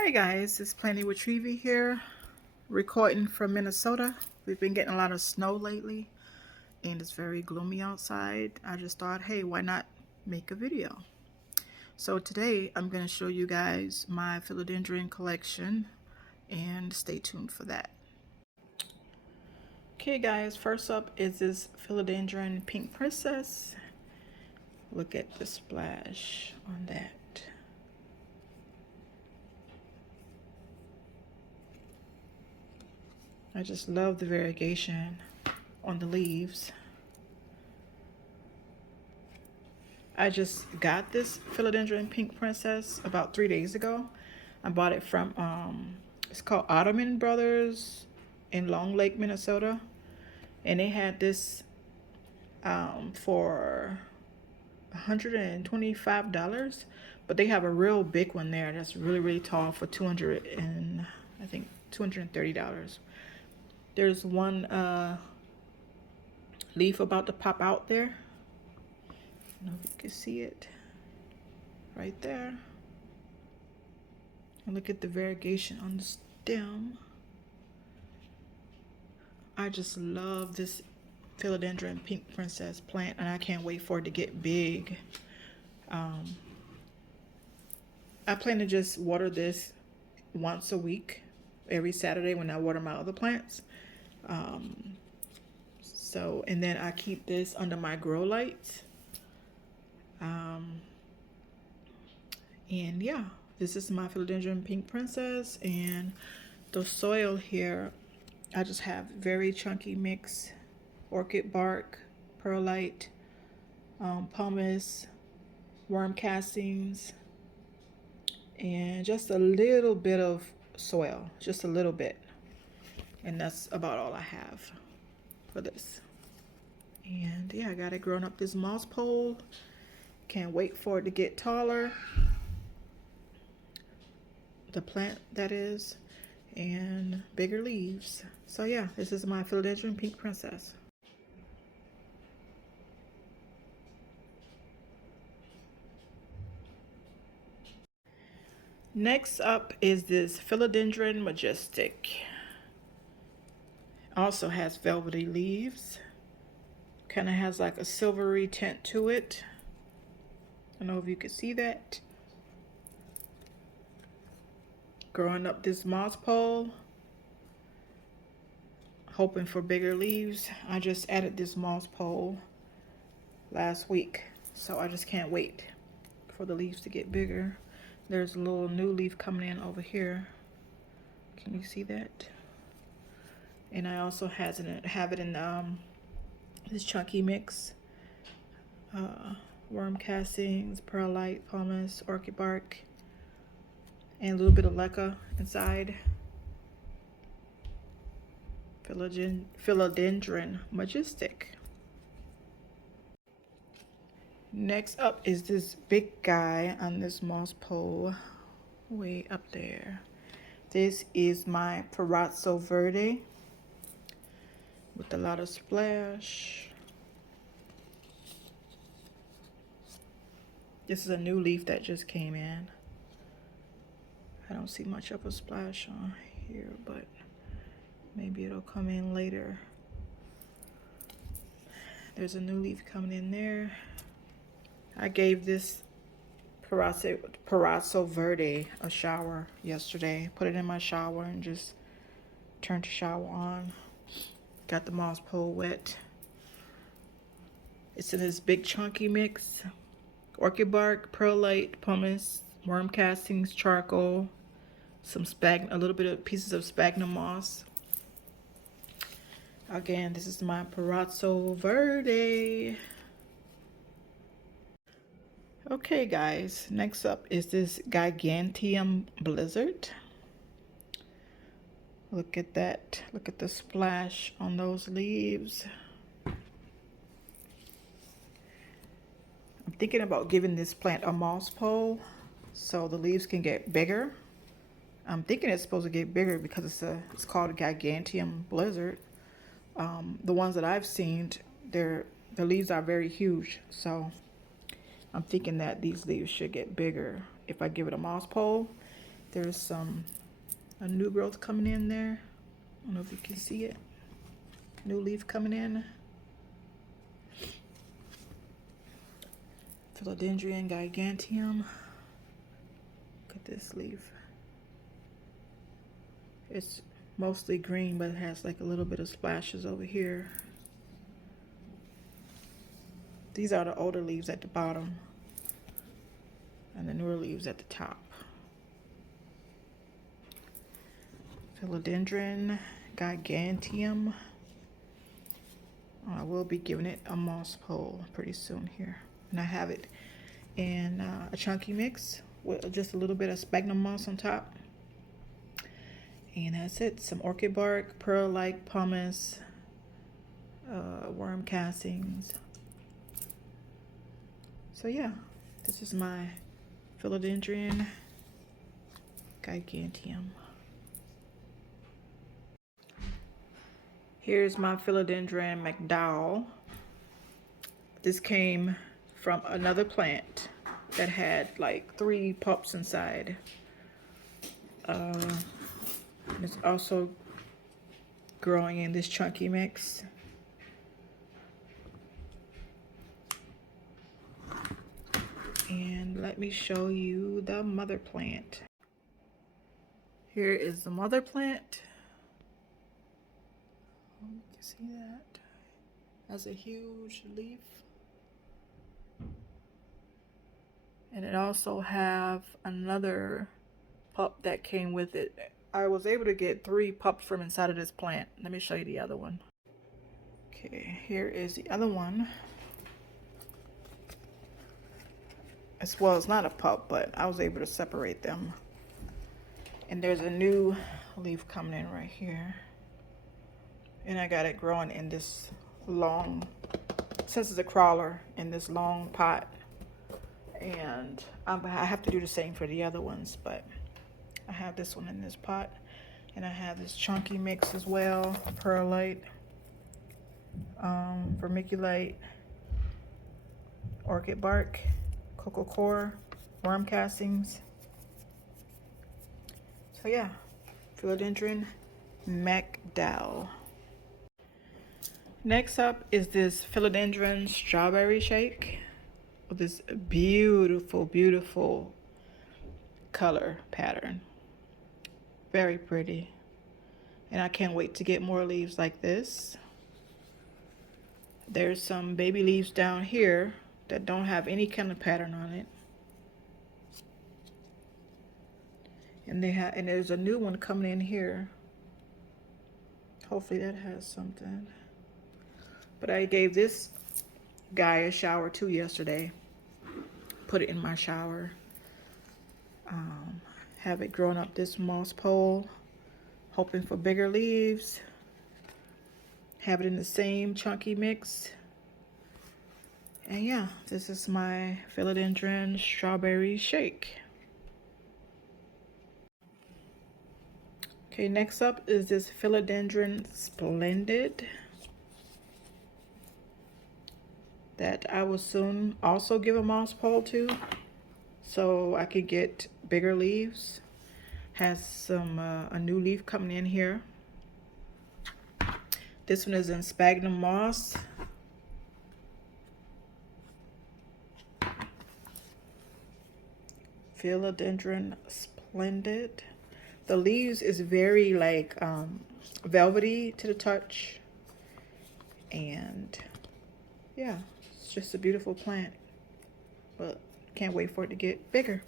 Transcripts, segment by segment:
Hi guys, it's Splendid with Trevi here, recording from Minnesota. We've been getting a lot of snow lately and it's very gloomy outside. I just thought, hey, why not make a video? So today I'm going to show you guys my philodendron collection and stay tuned for that. Okay guys, first up is this philodendron pink princess. Look at the splash on that. I just love the variegation on the leaves. I just got this philodendron pink princess about 3 days ago. I bought it from it's called Ottoman Brothers in Long Lake, Minnesota, and they had this for $125, but they have a real big one there that's really tall for $230. There's one leaf about to pop out there. I don't know if you can see it right there. And look at the variegation on the stem. I just love this philodendron pink princess plant, and I can't wait for it to get big. I plan to just water this once a week, every Saturday when I water my other plants. And then I keep this under my grow lights. And yeah, this is my philodendron pink princess, and the soil here, I just have very chunky mix, orchid bark, perlite, pumice, worm castings, and just a little bit of soil, just a little bit. And that's about all I have for this. And yeah, I got it growing up this moss pole. Can't wait for it to get taller. The plant, that is, and bigger leaves. So yeah, this is my philodendron pink princess. Next up is this philodendron majestic. Also has velvety leaves. Kind of has like a silvery tint to it. I don't know if you can see that. Growing up this moss pole, hoping for bigger leaves. I just added this moss pole last week, so I just can't wait for the leaves to get bigger. There's a little new leaf coming in over here. Can you see that? And I also have it in this chunky mix. Worm castings, perlite, pumice, orchid bark, and a little bit of leca inside. Philodendron majestic. Next up is this big guy on this moss pole way up there. This is my PAIRASO VERDE with a lot of splash. This is a new leaf that just came in. I don't see much of a splash on here, but maybe it'll come in later. There's a new leaf coming in there. I gave this PAIRASO VERDE a shower yesterday. Put it in my shower and just turned the shower on. Got the moss pole wet. It's in this big chunky mix. Orchid bark, perlite, pumice, worm castings, charcoal, a little bit of pieces of sphagnum moss. Again, this is my PAIRASO VERDE. Okay guys, next up is this giganteum blizzard. Look at that. Look at the splash on those leaves. I'm thinking about giving this plant a moss pole so the leaves can get bigger. I'm thinking it's supposed to get bigger because it's called a giganteum blizzard. The ones that I've seen, the leaves are very huge, so I'm thinking that these leaves should get bigger if I give it a moss pole. There's a new growth coming in there. I don't know if you can see it. New leaf coming in. Philodendron giganteum. Look at this leaf. It's mostly green, but it has like a little bit of splashes over here. These are the older leaves at the bottom and the newer leaves at the top. Philodendron giganteum. I will be giving it a moss pole pretty soon here. And I have it in a chunky mix with just a little bit of sphagnum moss on top. And that's it. Some orchid bark, pearl-like pumice, worm castings. So yeah, this is my Philodendron giganteum. Here's my Philodendron McDowell. This came from another plant that had like 3 pups inside. It's also growing in this chunky mix. And let me show you the mother plant. Here is the mother plant. You can see that. Has a huge leaf. And it also have another pup that came with it. I was able to get 3 pups from inside of this plant. Let me show you the other one. Okay, here is the other one. As well, it's not a pup, but I was able to separate them. And there's a new leaf coming in right here. And I got it growing in this long, since it's a crawler, in this long pot. And I have to do the same for the other ones, but I have this one in this pot. And I have this chunky mix as well, perlite, vermiculite, orchid bark, cocoa core, worm castings. So yeah, Philodendron McDowell. Next up is this Philodendron strawberry shake with this beautiful, beautiful color pattern. Very pretty. And I can't wait to get more leaves like this. There's some baby leaves down here that don't have any kind of pattern on it. And there's a new one coming in here. Hopefully that has something. But I gave this guy a shower too yesterday. Put it in my shower. Have it growing up this moss pole. Hoping for bigger leaves. Have it in the same chunky mix. And yeah, this is my Philodendron strawberry shake. Okay, next up is this Philodendron Splendid that I will soon also give a moss pole to, so I could get bigger leaves. Has some a new leaf coming in here. This one is in sphagnum moss. Philodendron Splendid. The leaves is very like velvety to the touch, and yeah, it's just a beautiful plant, but can't wait for it to get bigger.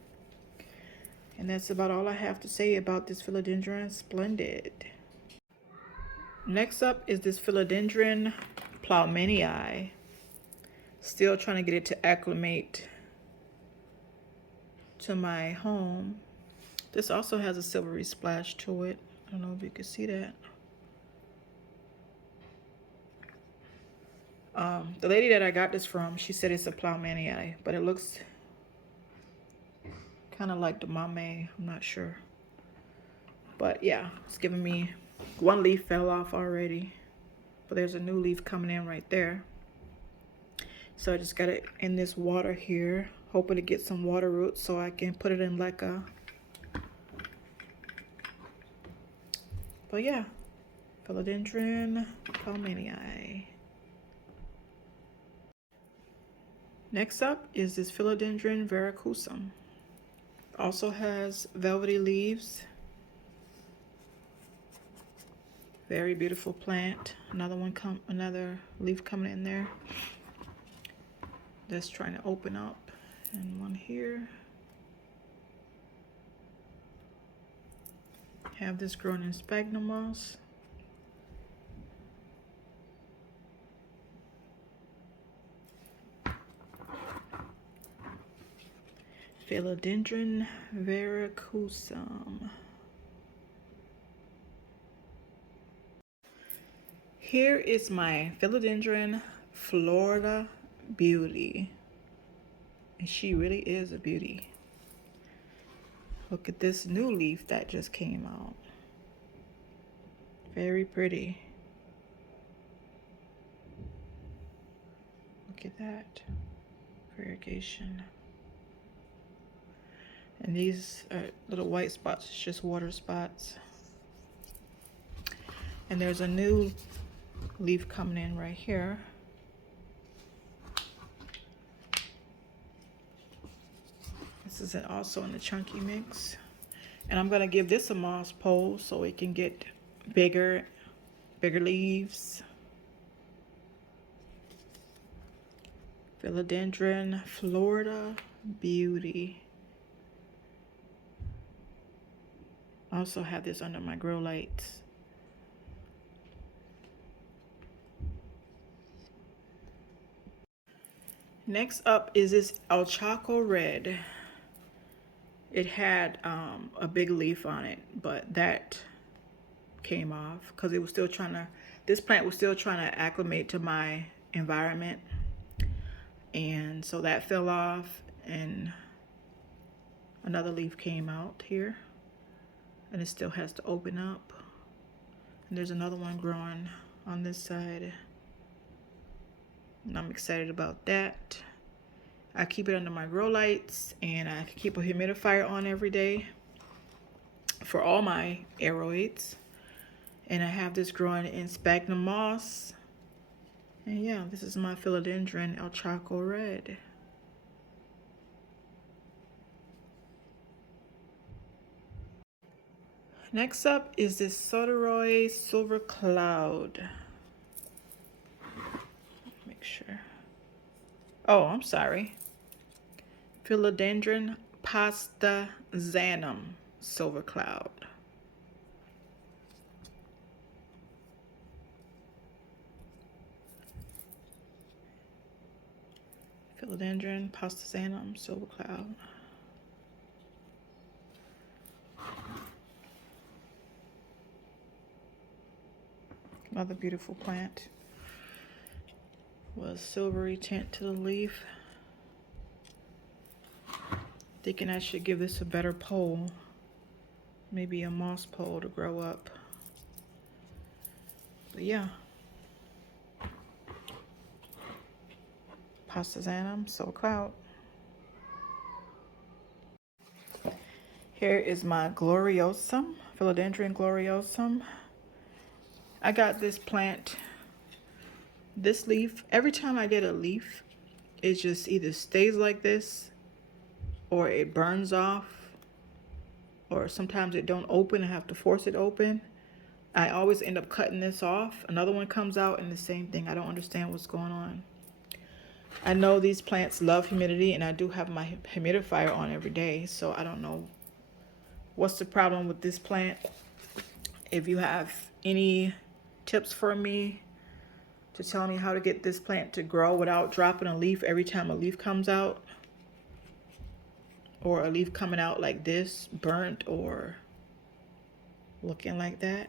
And that's about all I have to say about this Philodendron Splendid. Next up is this Philodendron Plowmanii. Still trying to get it to acclimate to my home. This also has a silvery splash to it. I don't know if you can see that. The lady that I got this from, she said it's a Plowmanii, but it looks kind of like the Mame. I'm not sure. But yeah, it's giving me, one leaf fell off already, but there's a new leaf coming in right there. So I just got it in this water here, hoping to get some water roots so I can put it in like a But yeah, Philodendron palmanii. Next up is this Philodendron verrucosum. Also has velvety leaves. Very beautiful plant. Another leaf coming in there. That's trying to open up. And one here. Have this growing in sphagnum moss. Philodendron verrucosum. Here is my Philodendron Florida Beauty. And she really is a beauty. Look at this new leaf that just came out. Very pretty. Look at that. Variegation. And these are little white spots, it's just water spots. And there's a new leaf coming in right here. This is also in the chunky mix. And I'm gonna give this a moss pole so it can get bigger leaves. Philodendron Florida Beauty. I also have this under my grow lights. Next up is this El Chaco Red. It had a big leaf on it, but that came off because it was still this plant was still trying to acclimate to my environment. And so that fell off and another leaf came out here. And it still has to open up. And there's another one growing on this side. And I'm excited about that. I keep it under my grow lights, and I keep a humidifier on every day for all my aeroids. And I have this growing in sphagnum moss. And yeah, this is my Philodendron El Chaco Red. Next up is this Soderoy Silver Cloud. Make sure. Oh, I'm sorry. Philodendron Pastazanum Silver Cloud. Philodendron Pastazanum Silver Cloud. Another beautiful plant with silvery tint to the leaf. Thinking I should give this a better pole, maybe a moss pole to grow up. But yeah, Pastazanum Silver Cloud. Here is my Gloriosum, Philodendron Gloriosum. I got this plant, this leaf, every time I get a leaf, it just either stays like this or it burns off, or sometimes it don't open. I have to force it open. I always end up cutting this off. Another one comes out and the same thing. I don't understand what's going on. I know these plants love humidity, and I do have my humidifier on every day, so I don't know what's the problem with this plant. If you have any tips for me to tell me how to get this plant to grow without dropping a leaf every time a leaf comes out, or a leaf coming out like this, burnt or looking like that,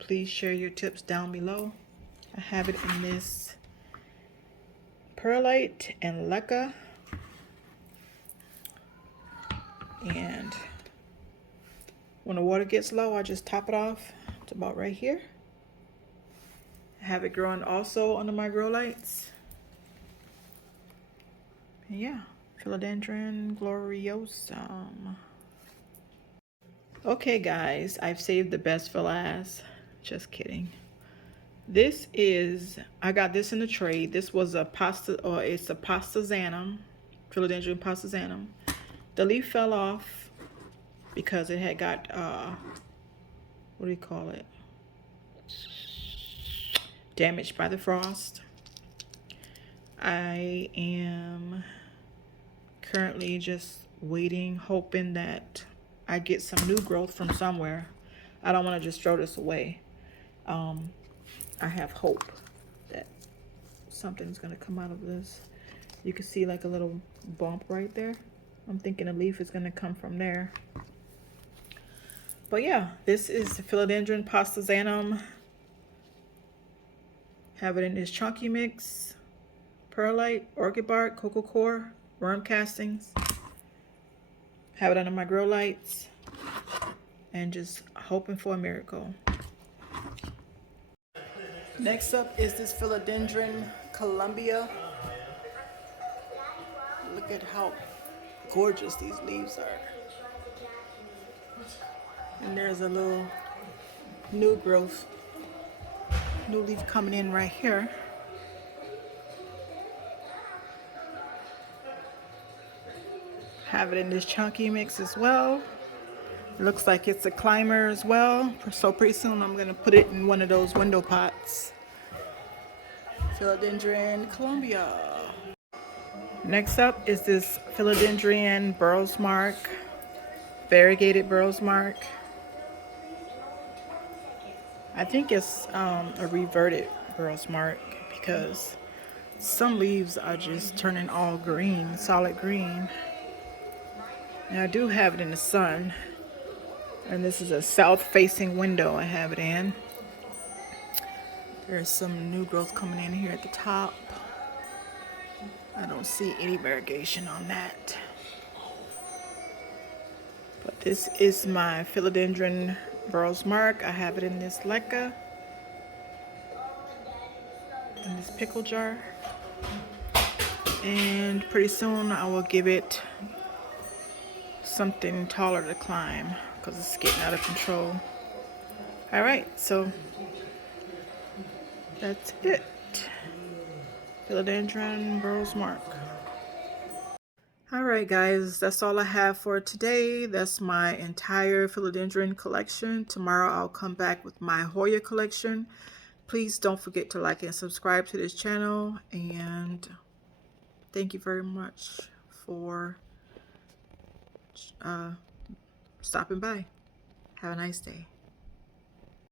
please share your tips down below. I have it in this perlite and leca, and when the water gets low, I just top it off to about right here. I have it growing also under my grow lights. And yeah, Philodendron Gloriosum. Okay guys, I've saved the best for last. Just kidding. This is, I got this in the trade. This was a pasta, or it's a pastazanum, philodendron pastazanum. The leaf fell off because it had got, what do you call it? Damaged by the frost. I am currently just waiting, hoping that I get some new growth from somewhere. I don't want to just throw this away. I have hope that something's going to come out of this. You can see like a little bump right there. I'm thinking a leaf is going to come from there. But yeah, this is the philodendron pastazanum. Have it in this chunky mix, perlite, orchid bark, cocoa core, worm castings. Have it under my grow lights and just hoping for a miracle. Next up is this philodendron Columbia. Look at how gorgeous these leaves are. And there's a little new growth, new leaf coming in right here. Have it in this chunky mix as well. It looks like it's a climber as well. So pretty soon I'm gonna put it in one of those window pots. Philodendron Columbia. Next up is this philodendron Burroughs Mark, variegated Burroughs Mark. I think it's a reverted Burroughs Mark because some leaves are just turning all green, solid green. And I do have it in the sun. And this is a south-facing window I have it in. There's some new growth coming in here at the top. I don't see any variegation on that. But this is my philodendron Burroughs Mark. I have it in this leca, in this pickle jar. And pretty soon I will give it something taller to climb because it's getting out of control. All right, so that's it. Philodendron Burroughs Mark. All right, guys, that's all I have for today. That's my entire philodendron collection. Tomorrow I'll come back with my Hoya collection. Please don't forget to like and subscribe to this channel. And thank you very much for stopping by. Have a nice day.